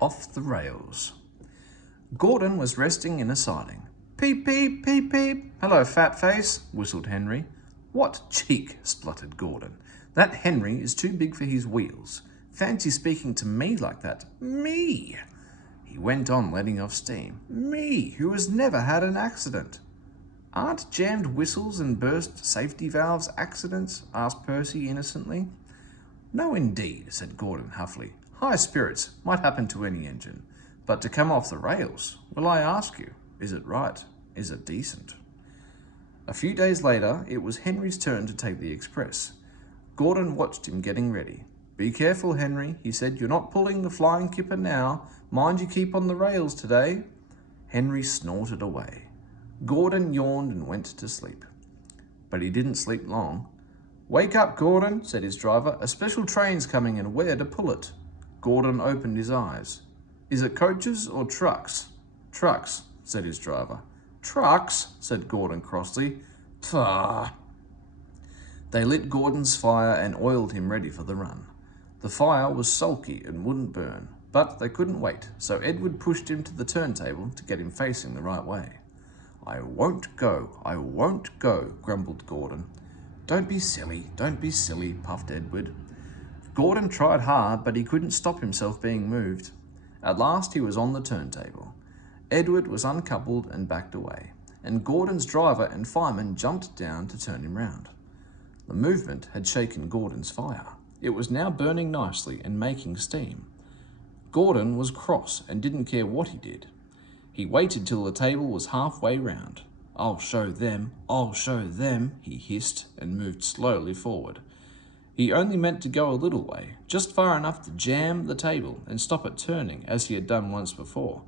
Off the rails. Gordon was resting in a siding. Peep, peep, peep, peep. Hello, fat face, whistled Henry. What cheek, spluttered Gordon. That Henry is too big for his wheels. Fancy speaking to me like that. Me! He went on, letting off steam. Me, who has never had an accident. Aren't jammed whistles and burst safety valves accidents? Asked Percy innocently. No, indeed, said Gordon huffily. High spirits might happen to any engine. But to come off the rails, well, I ask you, is it right? Is it decent? A few days later, it was Henry's turn to take the express. Gordon watched him getting ready. Be careful, Henry, he said. You're not pulling the flying kipper now. Mind you keep on the rails today. Henry snorted away. Gordon yawned and went to sleep. But he didn't sleep long. Wake up, Gordon, said his driver. A special train's coming and where to pull it? Gordon opened his eyes. Is it coaches or trucks? Trucks, said his driver. Trucks, said Gordon crossly. Pah! They lit Gordon's fire and oiled him ready for the run. The fire was sulky and wouldn't burn, but they couldn't wait, so Edward pushed him to the turntable to get him facing the right way. I won't go, grumbled Gordon. Don't be silly, puffed Edward. Gordon tried hard, but he couldn't stop himself being moved. At last he was on the turntable. Edward was uncoupled and backed away, and Gordon's driver and fireman jumped down to turn him round. The movement had shaken Gordon's fire. It was now burning nicely and making steam. Gordon was cross and didn't care what he did. He waited till the table was halfway round. I'll show them, he hissed and moved slowly forward. He only meant to go a little way, just far enough to jam the table and stop it turning as he had done once before.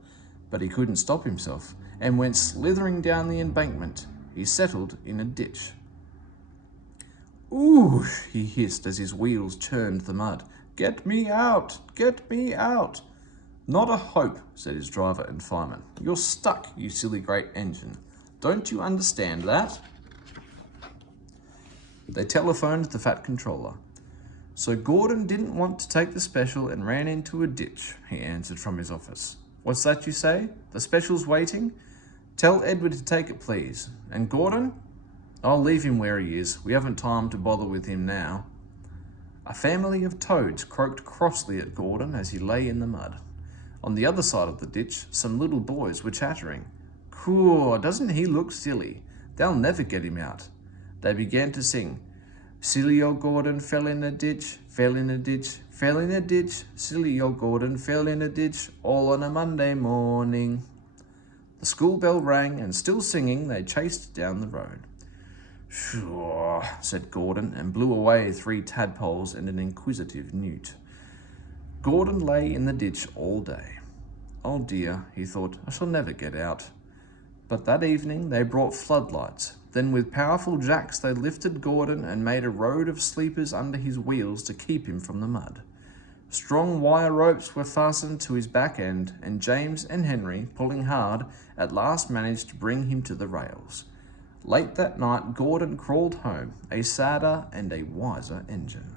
But he couldn't stop himself and went slithering down the embankment. He settled in a ditch. Ooh, he hissed as his wheels churned the mud. Get me out! Get me out! Not a hope, said his driver and fireman. You're stuck, you silly great engine. Don't you understand that? They telephoned the Fat Controller. So Gordon didn't want to take the special and ran into a ditch, he answered from his office. What's that you say? The special's waiting? Tell Edward to take it, please. And Gordon? I'll leave him where he is. We haven't time to bother with him now. A family of toads croaked crossly at Gordon as he lay in the mud. On the other side of the ditch, some little boys were chattering. Cool, doesn't he look silly? They'll never get him out. They began to sing. Silly old Gordon fell in a ditch, fell in a ditch, fell in a ditch. Silly old Gordon fell in a ditch, all on a Monday morning. The school bell rang, and still singing, they chased down the road. Sure, said Gordon, and blew away 3 tadpoles and an inquisitive newt. Gordon lay in the ditch all day. Oh dear, he thought, I shall never get out. But that evening they brought floodlights. Then with powerful jacks they lifted Gordon and made a road of sleepers under his wheels to keep him from the mud. Strong wire ropes were fastened to his back end, and James and Henry, pulling hard, at last managed to bring him to the rails. Late that night, Gordon crawled home, a sadder and a wiser engine.